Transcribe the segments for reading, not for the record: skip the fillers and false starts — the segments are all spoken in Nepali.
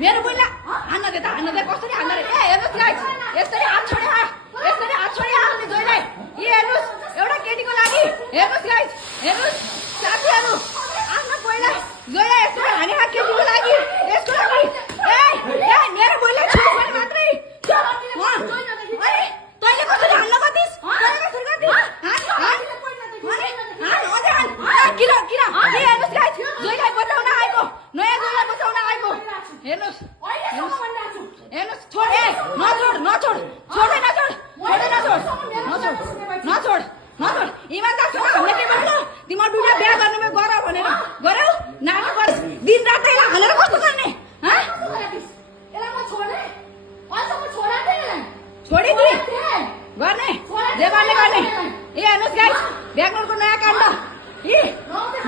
मेरो बोल्ला हान्न दे कसरी हान्न रे ए हेर्नुस् गाइस यसरी हात छोडे हाल्ने जोइलाई ए हेर्नुस् एउटा केटीको लागि हेर्नुस् गाइस हेर्नुस् साथीहरु आफ्नो पहिला जोइलाई यसरी हाने हात केटीको लागि यसको लागि ए मेरो बोल्ला छोड्नु पनि मात्रै अरे तैले कसरी हान्न गतिस तैले कसरी गतिस किन हेर्नुस् गाइस जोइलाई बचाउन आएको नयाँ जोइलाई बचाउन आएको हेर्नुस् छोड ए नछोड इमानदारसँग हामीले के भन्नु तिम्रो दुईटा बिहा गर्नुमा गर भनेर गर्यौ नाटक गर्छ दिन रात यसलाई हालेर कस्तो गर्ने छोडिदि गर्ने जे गर्ने ए हेर्नुस् गाइस ब्याङ्गलोरको नयाँ काण्ड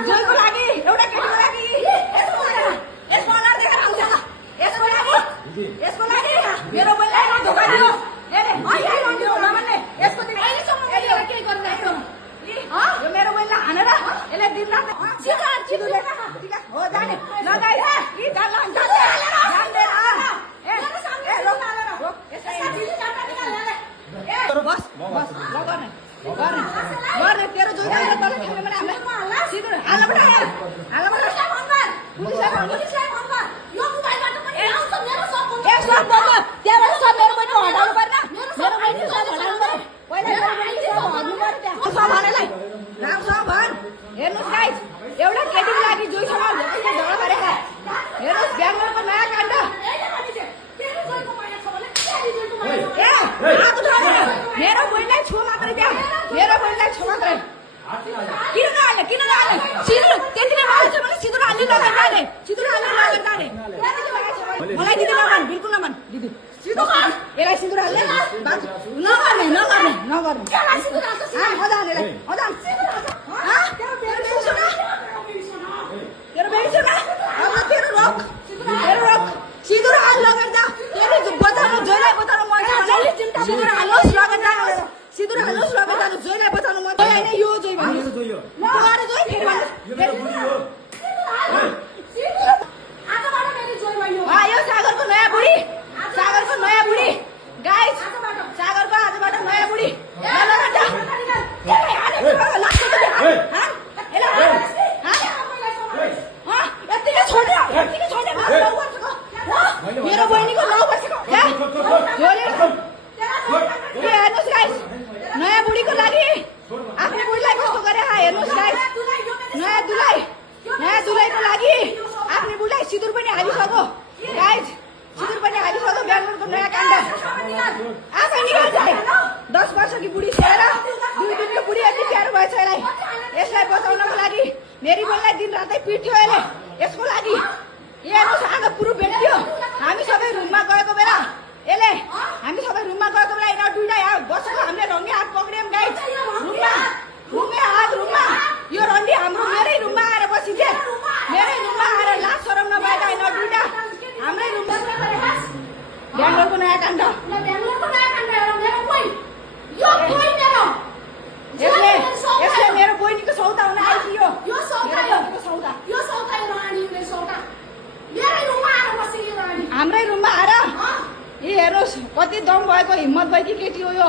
जोइको लागि एउटा केटीको लागि यसको अनुहार देखेर आउँछ यसको लागि मेरो बोल्लाई धोका दियो यसको यो मेरो बोल्ला हानेर यसले दिन रात हो जाने गर्ने तेरो जोइ तल खेल्ने भने हामीलाई सिधै हेर्नुस् गाइस एउटा केटीको लागि जोइसँग झगडा गरेर हेर्नुस् ब्याङ्गलोरको नयाँ काण्ड मेरो बोइलाई छो मात्रै त्यहाँ मेरो बोइलाई छो मात्रै किन नहाल्ने सिधुर त्यतिले माग्छ भने सिधुर हाल्ने लगेर जाने मलाई दिदी नभन् बिल्कुल नभन् दिदी यसलाई सिधुर हाल्ने नगर्ने तेरो बेबिसो न अब तेरो रोक सिधुर हाल लगेर जा तेरो बचाउनु जोइलाई बचाउनु मन छ भने सिधुर हाल्नुहोस् लगेर जानु जोइलाई बचाउनु मन छ हैन यो जोइ भन्नु ल अरे जोइ फेरि यो सागरको नयाँ बुढी गाइस सागरको आजबाट नयाँ बुढी मेरो बहिनीको 9 वर्षको हेर्नुहोस् गाइस नयाँ बुढीको लागि आफ्नो बुढीलाई कस्तो गरे हेर्नुहोस् गाइस नयाँ दुलाईको लागि आफ्नो बुढीलाई सिन्दुर पनि हालिसक्यो गाइस ब्याङ्गलोरको नयाँ काण्ड आफै निकाल्छ 10 वर्षकी बुढी छोडेर 2 दिनको बुढी यति प्यारो भएछ यसलाई बचाउनको लागि मेरी बोललाई दिन रातै पिट्थ्यो यसको लागि हेर्नुहोस् आगो पुरो भेट्थ्यो हामी सबै रुममा गएको बेला यिनीहरू दुईटा यहाँ बसेको हामीले रङ्गे हात पक्रियौँ गाइस रुममा यो रन्डी हाम्रो मेरै रुममा आएर बसिथे मेरै रुममा आएर लाज शरम नभएका यिनीहरू दुईटा हाम्रै रुममा ब्याङ्गलोरको नयाँ काण्ड यसले मेरो बहिनीको सौदा हुन आइदियो हाम्रै रुममा आएर हेर्नुहोस् कति दम भएको हिम्मत भएकी केटी हो यो